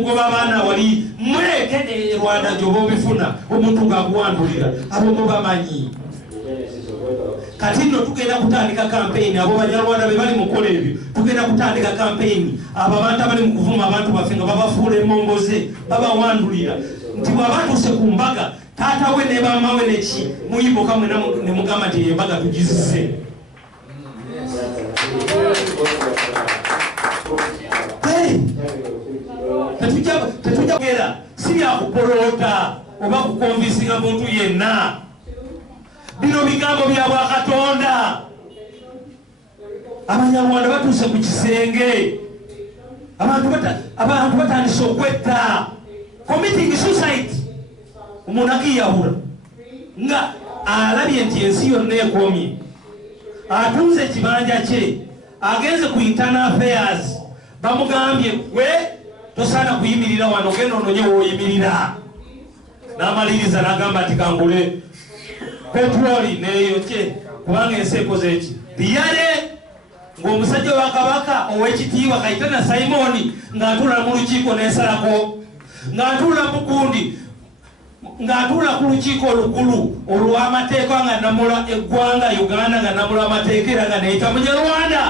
Ngoba bana wali mwekede Rwanda jobo bifuna omuntu gakuwandulira abo mubamanyi kati nno tugenda kutandika campaign abo banyarwanda be bali mukola ebyo tugenda kutandika campaign abo abantu abali mu kuvuma abantu bafenga babafuula emomboze babawandulira nti bw'abatuuse ku mbaga taata we ne maama we neki muyiboka mwe ne mugamba nti embaga tugizise tetujja kugera si ya kupolota oba kukonvisinga muntu yenna bino bigambo bya Bwakatonda abanyarwanda batuuse ku kisenge abantu batandise okwetta committing suicide umuntu akiyahura nga alabye nti ensi yonna ekomye atunze ekibanja kye agenze ku internal affairs bamugambye we tosana kuyimirira wano genda ononye woyimirira n'amaliriza n'agamba ati kangule petroli neyo kye kubanga ensi ekoze eki biyale ng'omusajja wa kabaka ow'ekitiibwa Kayitana Simoni ng'atuula mu lukiiko n'ensalako ng'atuula mu gundi ng'atuula ku lukiiko olukulu olw'amateeka nga namula eggwanga Uganda nga namula amateeka era nga neyita Munyarwanda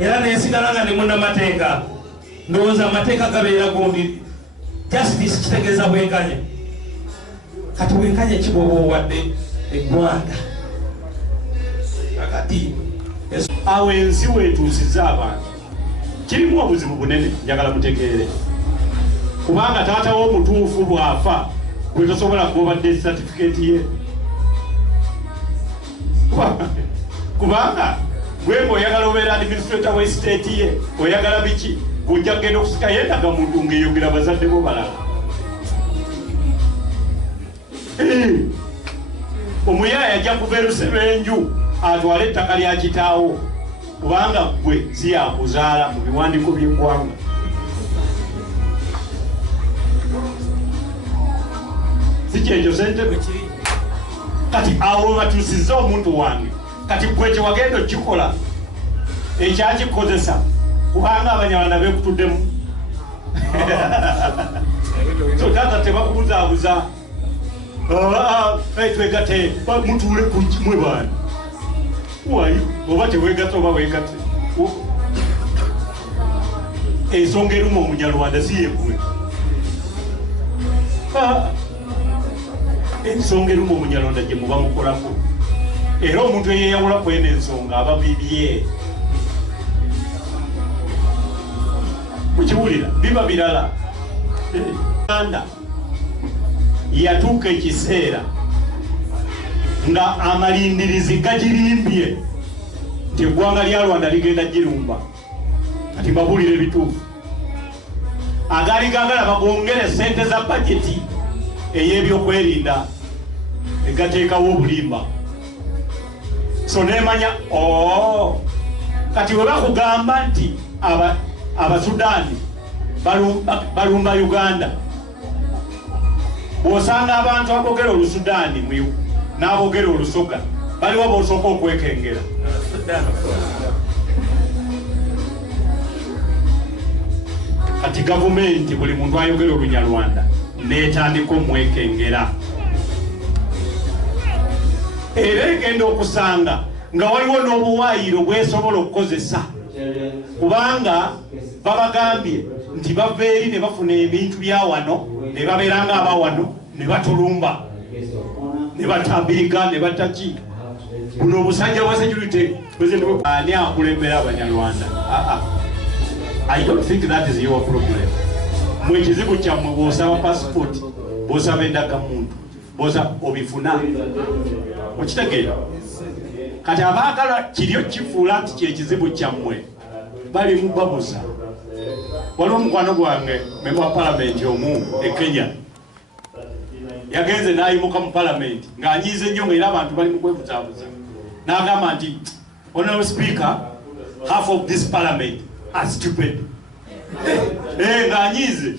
era nesigala nga ne munnamateeka ndowooza amateeka gabeera gundi justice kitegeeza bwenkanya kati bwenkanya kibwoba owadde eggwanga akati awo ensi weetuusizza abantu kirimu obuzibu bunene njagala mutegeere kubanga taata w'omutuufu bw'afa gwe tosobola kuobadde certificate ye kubanga gwe ng'oyagala obeera administrator w'estate ye oyagala biki gujja kugenda okusika yendaga muntu ng'eyogera bazadde bo balala omuyaya ajja kuva erusebenju atwale ettaka lya kitaawo kubanga gwe si yakuzaala mu biwandiiko by'eggwanga si kyekyo sentebe kati awo batuusizza omuntu wange kati gwe kye wagenda okikola ekyakikozesa kubanga abanyarwanda beekutuddemu so taata tebakubuzaabuza twegate mutuule kumwe baani wayi oba teweegate oba weegate ensonga eruma omunyarwanda si yegwe ensonga eruma omunyarwanda gye muba mukolako era omuntu eyeyawula kwena ensonga aba bibye mukiwulira biba birala Uganda yatuuka ekiseera nga amalindirizi gagirimbye nti eggwanga lya Rwanda ligenda girumba kati mbabulire ebituufu agaali gagala bagongere sente za bajeti ey'ebyokwerinda egateekawo obulimba so nemanya kati we bakugamba nti abasudaani balumba Uganda bw'osanga abantu aboogera olusudaani n'aboogera olusoga baliwo bosooka okwekengera kati gavumenti buli muntu ayogera olunyarwanda neetandika omwekengera era egenda okusanga nga waliwo n'obuwaayiro bwesobola okukozesa kubanga babagambye nti bava eri ne bafuna ebintu bya wano ne babeera nga abawano ne batulumba ne batambiika ne bataki buno obusajja bwa security ani akulembera abanyarwanda I don't think that is your problem. Mwe kizibu kyammwe bw'osaba passport bw'osaba endagamuntu bw'osaba obifuna okitegeera kati abaagala kiryo kifuula nti kyekizibu kyammwe bali mu babuza waliwo omukwano gwange memba wa palamenti omu e Kenya yagenze n'ayimuka mu palamenti ng'anyiize nnyo ng'era abantu bali mu kwebuzaabuza n'agamba nti honorable speaker half of this parliament are stupid ng'anyiize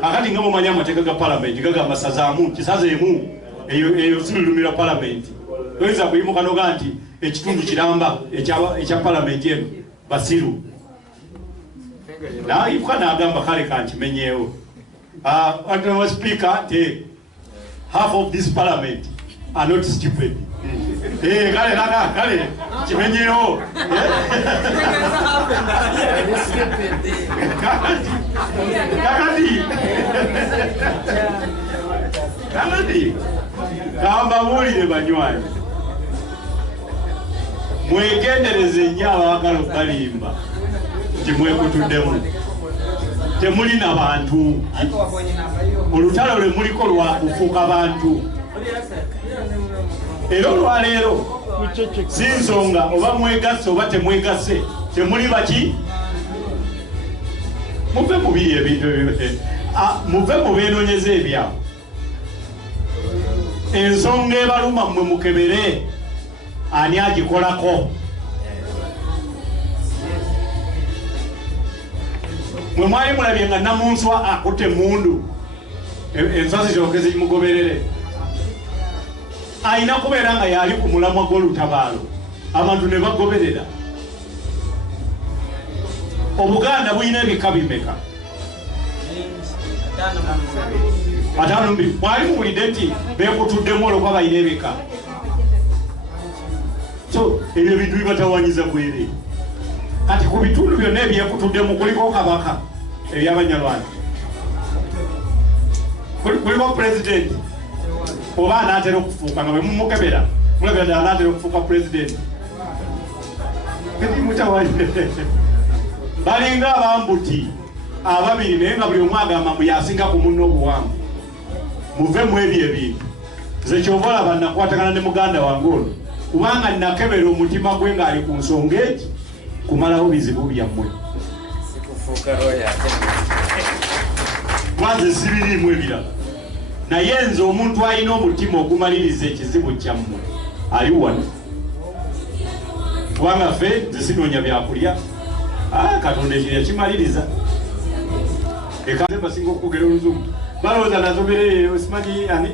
kakati nga mumanyi amateeka ga palamenti gagamba sazaamu kisaza emu eyo silulumira palamenti toyinza kuyimuka noga nti ekitundu kiramba ekya palamenti eno basiru naifuka n'agamba kale kankimenyeewo. Honorable Speaker, half of this parliament are not stupid. Kale kimenyeewo. Kakati kamba buulire banywanyi, mwegendereze nnyo abaagala okubalimba nti mwekutuddemu, temuli na bantu. Olutalo lwe muliko lwa kufuuka bantu. Era olwaleero si nsonga oba mwegasse oba temwegasse, temuli baki. Muve mu biri ebintu muve mu beenoonyeza ebyabo. Ensonga ebaluma mmwe mukebere ani agikolako. Mwe mwali mulabye nga Namunswa akutte emmundu ensasi zooke zimugoberere. Ayina kubeera nga yali ku mulamwa gw'olutabaalo abantu ne bagoberera. Obuganda bulina ebika bimeka? 52. Mwali muwulidde nti beekutuddemu olwokuba balina ebika. So ebyo bintu bibatawanyiza bwere. Kati ku bitundu byonna ebyekutuddemu kuliko kabaka ebyabanyalwanda, kuliko pulezidenti oba anaatera okufuuka nga bwe mumukebera mulabira ddala anaatera okufuuka pulezidenti. Balinga abambuti ababiri naye nga buli omu agamba mbu yasinga ku munno obuwanvu. Muve mu ebyo ebintu. Nze kyova olaba nakwatagana ne muganda wange ono kubanga nakebera omutima gwe ng'ali ku nsonga egi kumalawo bizibu byammwe. Lwanze sibiriimu ebirala, naye nze omuntu alina omutima ogumaliriza ekizibu kyammwe ali wano. Kubanga ffe nze sinoonya byakulya, Katonda ekyo yakimaliriza. Eka basinga okwogera oluzungu balowooza nazomere osimanyi ani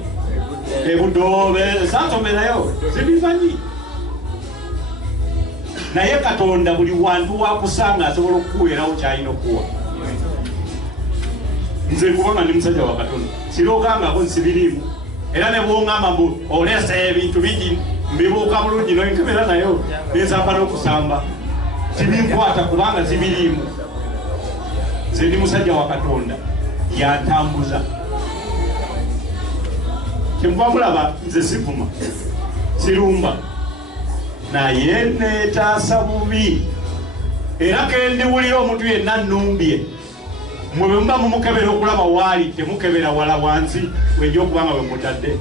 ebudoobe sansomerayo zibimanyi. Naye Katonda buli wantu wakusanga asobola okukuweerawo kyalina okuwa. Nze kubanga ndi musajja wa Katonda sirookangako nsibiriimu, era ne bw'oŋŋamba mbu olesa ebintu bingi mbibuuka bulungi nonkebera nayo nensamba n'okusamba tibinkwata kubanga zibiriimu. Nze ndi musajja wa Katonda yantambuza. Kyemuba mulaba nze sivuma sirumba, naye neetaasa bubi. Era kendiwulira omuntu yenna nnumbye, mwe bwe muba mumukebera okulaba waali temukebera wala wansi wenja okubanga bwe mutadde.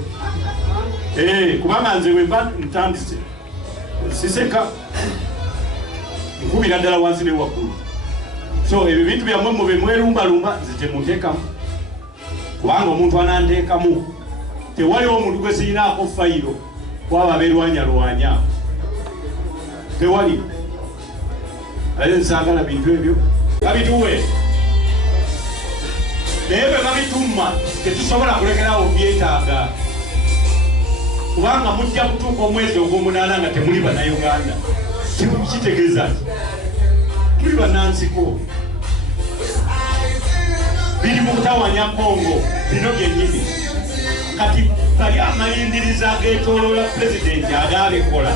Kubanga nze bwe mba ntandise siseka nkubira ddala wansi ne waggulu. So ebyo bintu byammwe mube mwerumbalumba nze temuteekamu, kubanga omuntu ananteekamu tewaliwo omuntu gwe sirinaako fayiro kwaba abeerwanyalwanya, tewali. Aye nsaagala bintu ebyo babituwe, naye bwe babitumma tetusobola kulekerawo byetaaga, kubanga mujja kutuuka omwezi ogw'omunaana nga temuli bannayuganda. Kitegeeza ki? Tuli bannansiko, biri mu kutawanya Kongo bino byennyini. Kati bali amalindiriza ageetooloola pulezidenti agabikola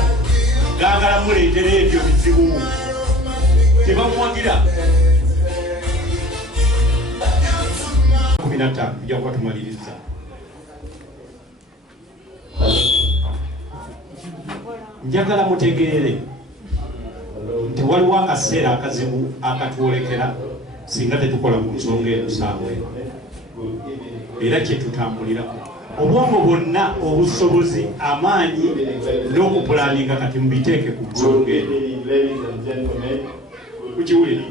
gaagala muleetera ebyo bizibu, tebamuwagira. 15 tujja kuba tumaliriza. Njagala mutegeere nti waliwo akaseera akazibu akatwolekera singa tetukola mu nsonga enusaabwe, era kyetutambulirako. Obwongo bwonna obusobozi amaanyi n'okupulaninga kati mubiteeke ku nsonga eno. Kukiwulira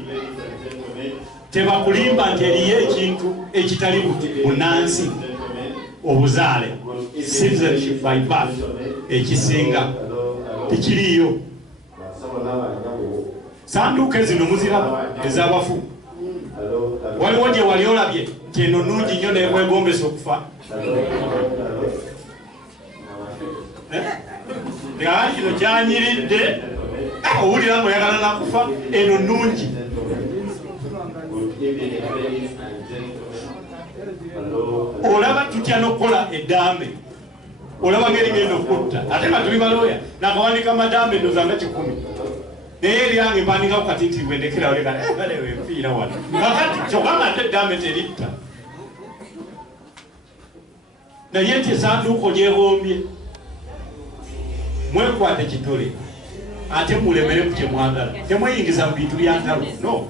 tebakulimba nti eriyo ekintu ekitali bunansi obuzaale citizenship by birth ekisinga tekiriyo. Sanduuka zino muziraba ez'abafu, waliwo gye wali olabye nti eno nnungi nnyo neekwegombesa okufa. Ngaali kino kyanyiridde owulira ng'oyagala nakufa, eno nnungi. olaba tutya n'okukola eddambe olaba ngeri genda okutta ate nga tuli balooya nakawandika madambe ndozanga 10 naye eryange mpandikako kati nti wendekerawo lekanfiira wano kakati kyokanga ate eddambe teritta naye nti esanduuko gyegombye mwekwate kitole ate mulemere ku kyemwagala temweyingiza mu bintu bya ntalo no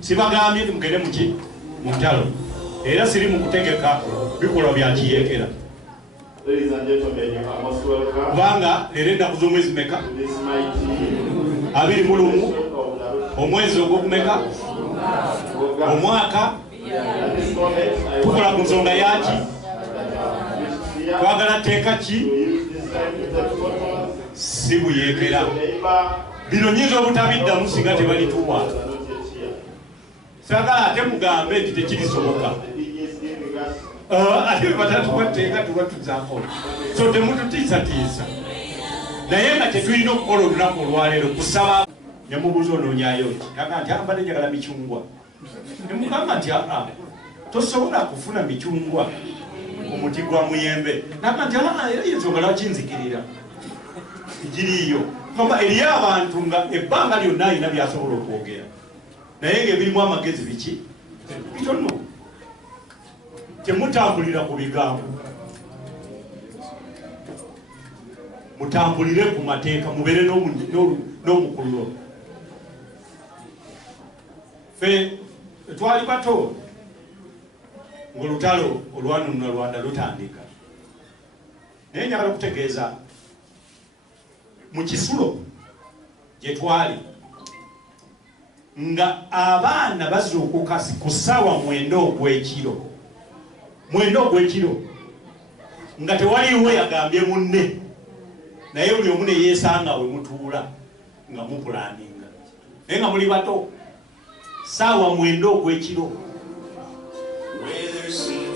sibagambye nti mugende muki mu ntalo era siri mu kutegeka bikolwa bya kiyeekera kubanga leero ennaku z'omwezi meka 21 omwezi ogwokumeka omwaka tukola ku nsonga yaki twagala tteeka ki si buyeekera bino nyinza obutabiddamu singa tebalituwa sagala ate mugambe nti tekirisoboka ate webatatubatteeka tubatuzaako so temututiisatiisa naye nga tetulina okukola olunaku olwaleero kusaba nemubuuza onoonyayo aga nti mbadde njagala micungwa nemugamba nti tosobola kufuna micungwa omuti gwa muyembe naga nti era yensonga lwaki nzikirira giriiyo kamba eriyo abantu nga ebbanga lyonna alina byasobola okwogera naye ngaebirimu amagezi biki bitono temutambulira ku bigambo mutambulire ku mateeka mubere n'omukululo fe twali bato ng'olutalo olwanunula Rwanda lutandika naye njagala okutegeeza mu kisulo gye twali nga abaana bazuukuka ku ssaawa 9 ogw'ekiro nga tewaliwo yagambye munne naye buli omu ne yeesanga we mutuula nga mupulaninga naye nga muli bato ssaawa 9 ogw'ekiro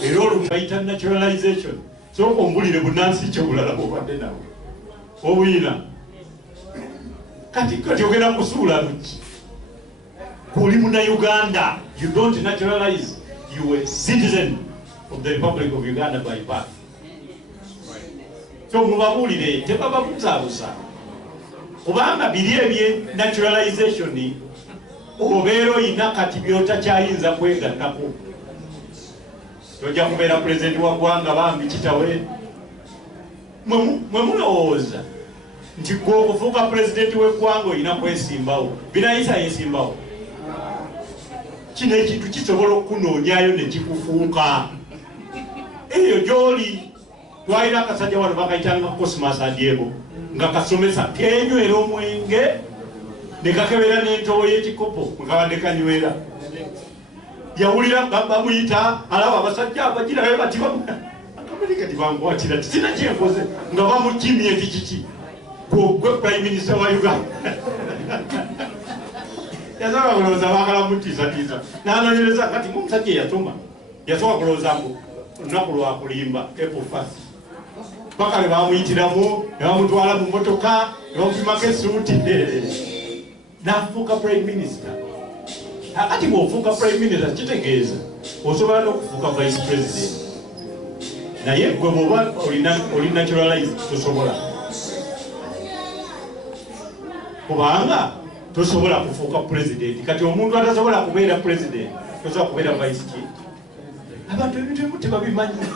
era olubayita naturalization sooka ombulire bunansi kyobulala bwobadde nawe obuyina kati ogenda kusuula luki kuli muna Uganda you don't naturalize you a citizen of the Republic of Uganda by birth so mubabulire tebababuzaabuza kubanga biri ebye naturalization obeera oyina kati byotakyayinza kwegattako tojja kubeera pulezidenti wa ggwanga bambi kitawe mwe mulowooza nti gwe okufuuka pulezidenti w'eggwanga olina kwesimbawo binayisa yesimbawo kino ekintu kisobola okunoonyayo ne kikufuuka eyo gy'oli twalina akasajja wano bakayitanga Cosmas Adiebo nga kasomesa kenywera omwenge ne kakebera n'entobo y'ekikopo mukabadde kanywera yawulira bamuyita alaba abasajja abagirayo bati akamerika tibankwatira tisina kyenkoze nga bamukimye nti kiki gwe prime minister wa Uganda yasobola kulowooza baagala mutiisatiisa n'anonyereza kati ng'omusajja eyasoma yasobola kulowooza mbu olunaku lwakulimba April 1st paka ne bamuyitiramu ne bamutwala mu motoka ne bamupimako essuuti n'afuuka prime minister. Akati bw'ofuuka prime minister kitegeeza osobola n'okufuuka vice president naye gwe bw'oba oli naturalize tosobola kubanga tosobola kufuuka president kati omuntu atasobola kubeera president tosobola kubeera vice chief abantu ebintu ebimu tebabimanyi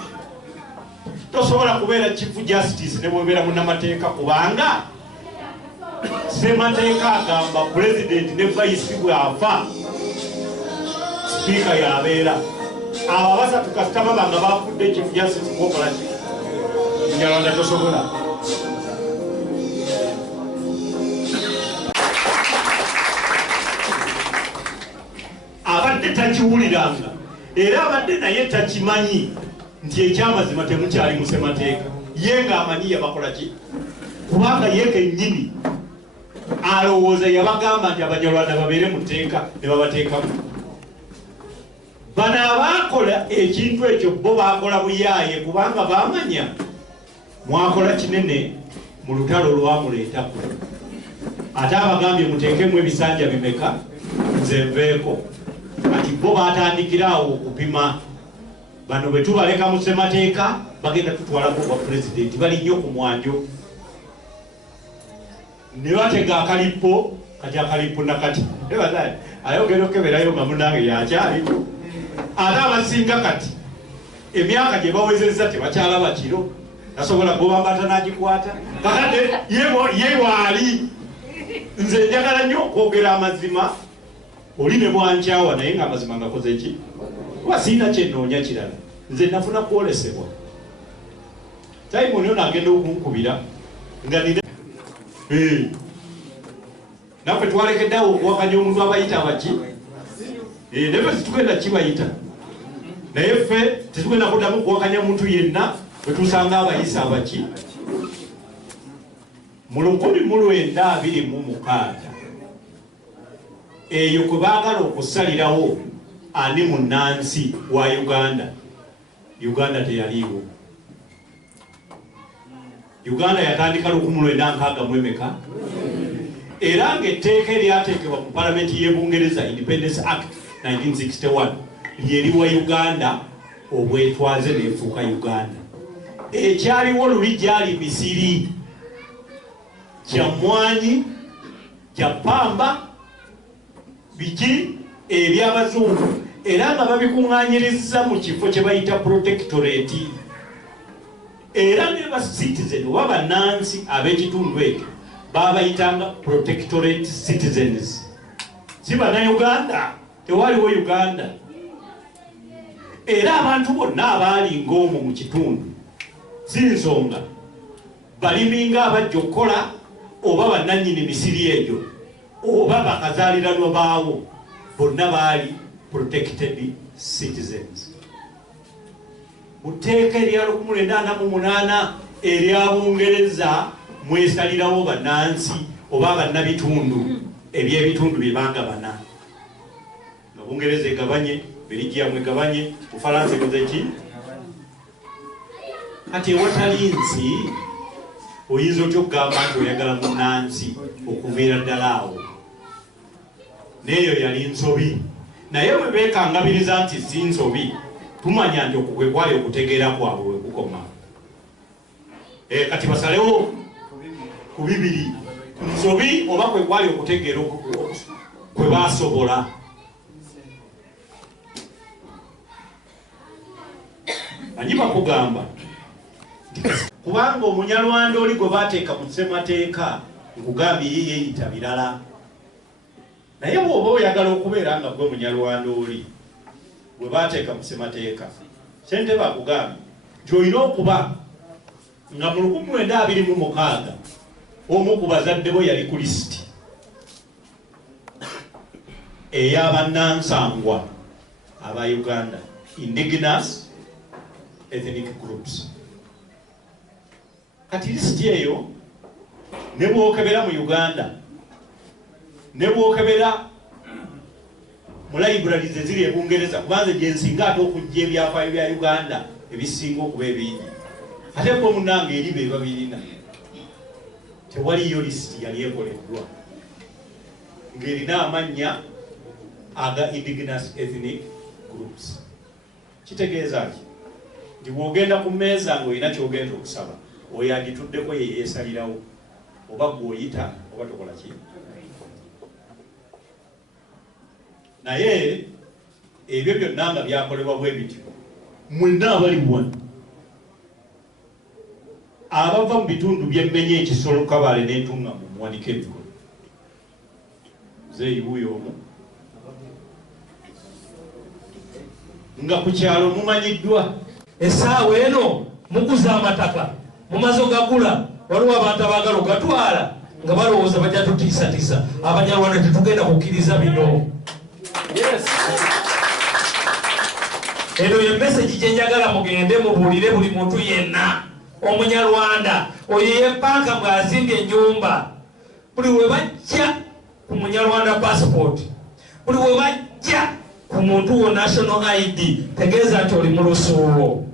tosobola kubeera chief justice ne bw'obeera munnamateeka kubanga ssemateeka agamba president ne vice bw'afa sipiika yabeera abo abasatu kasita baba nga bafudde chief justice kukola ki munyarwanda tosobola abadde takiwuliranga era abadde naye takimanyi nti ekyamazima temukyali mu ssemateeka ye ng'amanyi yabakola ki kubanga ye kennyini alowooza yabagamba nti abanyarwanda babeere mu tteeka ne babateekamu bano abaakola ekintu ekyo bo baakola buyaaye kubanga baamanya mwakola kinene mu lutalo lwamuleetako ate abagambye muteekemu ebisanja bimeka nze nveeko kati bo batandikirawo okupima bano bwe tubaleka mu ssemateeka bagenda tutwalako kwa pulezidenti bali nnyo ku mwanjo ne batega akalipo kati akalipo nakati ayogera okeberayo nga munange yakyaliko ate abasinga kati emyaka gye bawezezza tebakyalaba kiro nasobola gobambata nagikwata kakade yewaali nze njagala nnyo okwogera amazima oli ne bwankyawa naye nga amazima ngakoze ki kuba siina kyenoonya kirala nze nafuna kwolesebwa Simon ono agenda okunkubira nga nina naffe twalekeddewo okuwakanya omuntu abayita abaki neffe situgenda kibayita naye ffe tetugenda kuddamu okuwakanya muntu yenna bwe tusanga abayisa abaki mu 1926 eyo kwe baagala okusalirawo ani munnansi wa Uganda teyaliiwo. Uganda yatandika 1960 era ng'etteeka eryateekebwa mu palamenti y'Ebungereza Independence Act 1961 lyeriwa Uganda obwetwaze n'efuuka Uganda. Ekyaliwo luli gyali Misiri kya mmwanyi kya ppamba biki eby'abazungu era nga babikuŋŋaanyiriza mu kifo kye bayita protectorate era ne ba citizen oba bannansi ab'ekitundu ekyo babayitanga protectorate citizens si bannayuganda tewaliwo Uganda era abantu bonna abaali ng'omwo mu kitundu si nsonga baliminga abajja okukola oba bannannyini misiri egyo oba bakazaaliranwa baawo bonna baali protected citizens. Muteeka erya 1948 erya Bungereza mwesalirawo bannansi oba bannabitundu eby'ebitundu bye bagabana nga Bungereza egabanye Belgium egabanye Bufalansa egoze ki kati ewatali nsi oyinza otya okugamba nti oyagala munnansi okuviira ddala awo n'eyo yali nsobi naye bwe beekangabiriza nti si nsobi tumanya nti okwo kwe kwali okutegeera kwabwe we kukoma kati basalewo ku bibiri nsobi oba kwe kwali okutegeera kwe baasobola manyi bakugamba kubanga omunyalwanda oli gwe baateeka mu ssemateeka nkugambye ye yeeyita birala naye bw'oba oyagala okubeera nga gwe munyalwanda oli gwe baateeka mu ssemateeka Ssentebe akugambye nti olina okuba nga mu 1926 omu ku bazadde bo yali ku lisiti ey'abannansangwa aba Uganda indigenous ethnic groups. Kati lisiti eyo ne bwokebera mu Uganda ne bwokebera mu libraries eziri e Bungereza kubanze gye nsinga ate okujja ebyafaayo bya Uganda ebisinga okuba ebingi ate bwe munnange eri be babirina tewaliyo lisiti yali ekoleddwa ng'erina amannya aga indigenous ethnic groups. Kitegeeza ki nti bw'ogenda ku mmeeza ng'olina ky'ogenda okusaba oyo agituddeko ye yeesalirawo oba gw'oyita oba tokola ki. Naye ebyo byonna nga byakolebwa bwe bityo mwenna abali wano abava mu bitundu by'emmenya ekisolo Kabale n'entunga mu muwanika emikono zeeyiwuyo omu nga ku kyalo mumanyiddwa essaawa eno muguza amataka mumaze ogagula waliwo abantu abaagala ogatwala nga balowooza bajja tutiisatiisa abanyarwanda tetugenda kukkiriza bino. Eno ye message gye njagala mugende mubuulire buli muntu yenna omunyarwanda oyo yepanka bw'azimbye ennyumba buli we bajja ku munyarwanda passport buli we bajja ku muntu wo national ID tegeeza nti oli mu lusuubo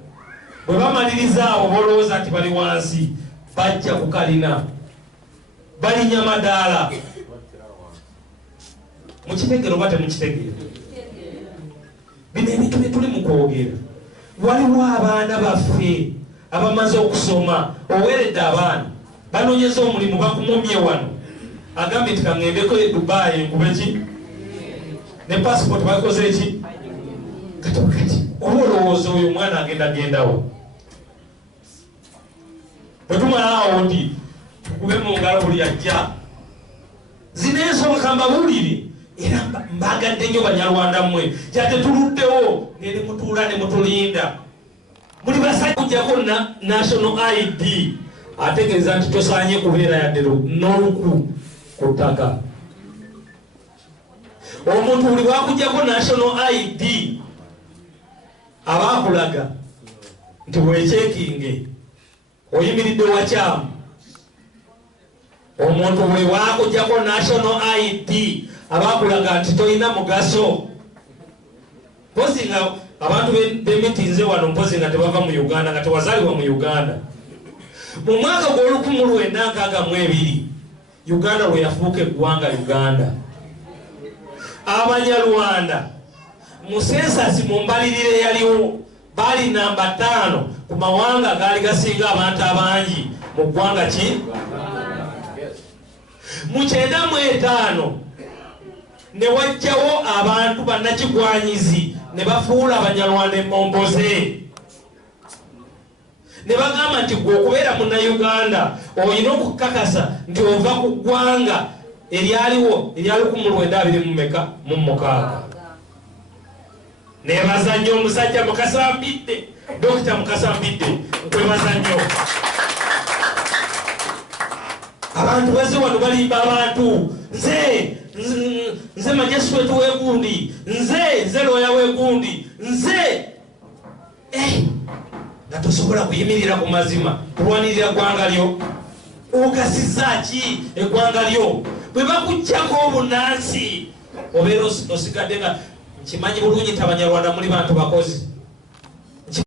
bwe bamaliriza abo bolowooza nti bali wansi bajja ku kalina balinya madaala mukitegero bate mukitegero bino ebintu bye tuli mu kwogera waliwo abaana baffe abamaze okusoma oweredde abaana banoonyeza omulimu bakumumye wano agambye nti kaŋŋendeko e Dubai nkubeki ne passport bakoze eki kati oba olowooza oyo omwana agendagendawo bwetumalaawo nti tukube mu ngalo buli ajja zino ensonga mbabuulire era mbagadde nnyo Banyarwanda mmwe kyate tuluddewo ne mutuula ne mutulinda muli basajja kujjako national ID ategeeza nti tosaanye kubeera yadde n'oluku ku ttaka omuntu buli bwakujjako national ID abaakulaga nti weekyekinge oyimiridde wakyamu omuntu buli bwakujjako national ID abakulaga nti toyina mugaso mpozi nga abantu b'emitinze wano mpozi nga tebava mu Uganda nga tewazaalibwa mu Uganda mu mwaka gw'1962 Uganda lwe yafuuka eggwanga Uganda Abanyarwanda mu sensasi mu mbalirire yaliwo bali namba 5 ku mawanga gaali gasinga abantu abangi mu ggwanga ki mu 95 ne wajjawo abantu bannakigwanyizi ne bafuula Abanyarwanda emmomboze ne bagamba nti gwe okubeera munnauganda olina okukakasa nti ova ku ggwanga eryaliwo erya 1926 nebaza nnyo omusajja Mukasambidde Dr. Mukasambidde nkwebaza nnyo abantu baze wano balimba abantu nze Majesty wegundi nze looya wegundi nze nga tosobola kuyimirira ku mazima kulwanirira ggwanga lyo okasizza ki eggwanga lyo bwe bakujjako obunansi obeera osigadde nga nkimanyi bulungi nti Abanyarwanda muli bantu bakozi